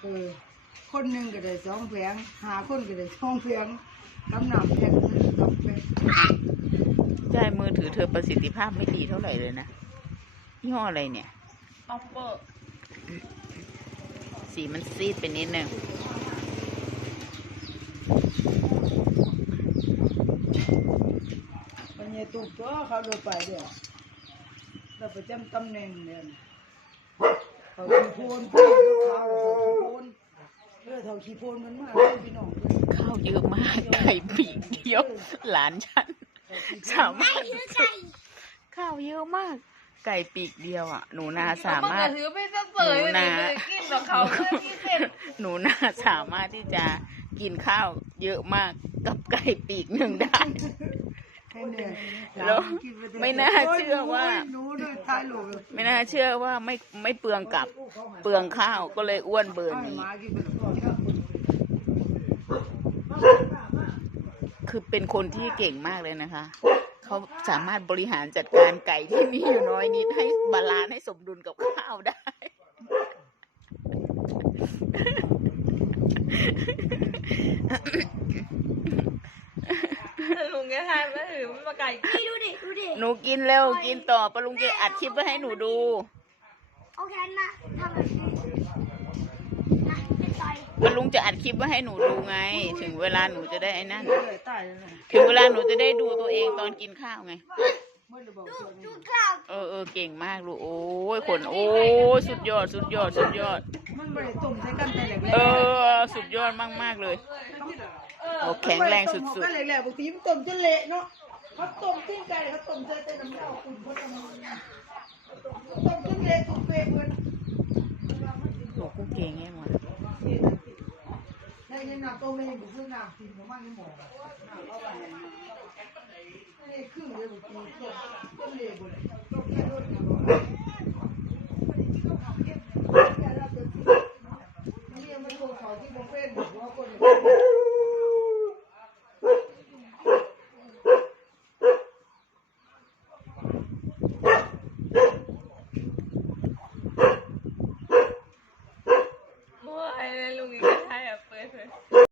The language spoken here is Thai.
เออ คนหนึ่งก็ได้สองแผงหาคนก็ได้สองแผงกำน้ำแพ็คหนึ่งสองแผงใช่มือถือเธอประสิทธิภาพไม่ดีเท่าไหร่เลยนะยี่ห้ออะไรเนี่ย ออฟเฟอร์สีมันซีดไปนิดนึงมันยังตุกก็เขาโดนไปเดียวเราประจำตำแหน่งเนี่ย เขาขี้โพนเขาขี้โพนเออเขาขี้โพนมันมากเลยพี่น้องข้าวเยอะมากไก่ปีกเดียว หลานฉันสามารถข้าวเยอะมาก ไก่ปีกเดียวอะ หนูนาสามารถถือไปซะเสยเลยไม่ได้กินหรอกเขาหนูนาสามารถที่จะกินข้าวเยอะมากกับไก่ปีกหนึ่งได้ ให้เหนื่อยแล้วไม่น่าเชื่อว่าหนูด้วยท้ายลูกเลยไม่น่าเชื่อว่าไม่ไม่เปลืองกับเปลืองข้าวก็เลยอ้วนเบอร์ให้นี้หมากินไปแล้วคือเป็นคนที่เก่งมากเลยนะคะ เขาสามารถบริหารจัดการไก่ที่มีอยู่น้อยนิดให้บาลานซ์ให้สมดุลกับข้าวได้ ลุงแกทายม่ถือมาไก่นี่ดูดิ ดูดิหนูกินเร็วกินต่อปะลุงจะอัดคลิปไว้ให้หนูดู เอาแขนมาทำแบบนี้นะเป็นต่อยปะลุงจะอัดคลิปไว้ให้หนูดูไง ถึงเวลาหนูจะได้ไอ้นั่นเหนื่อยตายแล้วนะถึงเวลาหนูจะได้ดูตัวเองตอนกินข้าวไงเมื่อเราบอกดูเชื่อดูกล้าวเออเออเก่งมากลูกโอ้ยขนโอ้ยสุดยอดสุดยอดสุดยอด มันไม่ได้ตุ่มใส่กันแต่แหลกเออ สุดยอดมาก ๆ เลย โอ้แข็งแรงสุมันดไม่ไต้มกันแหลกๆบางทีมันตุ่มจะเละเนาะเขาตุ่มทิ้งไก่เขาตุ่มใส่แต่น้ำเต้าคุณเขาทำตุ่มจนเละตุ่มเปรย์เหมือนๆหนูกูเก่งแง่วะในยันน้ำต้มเองผมซื้อน้ำกินของมันไม่หมดนี่ครึ่งเลยบางทีต้มต้มเละหมด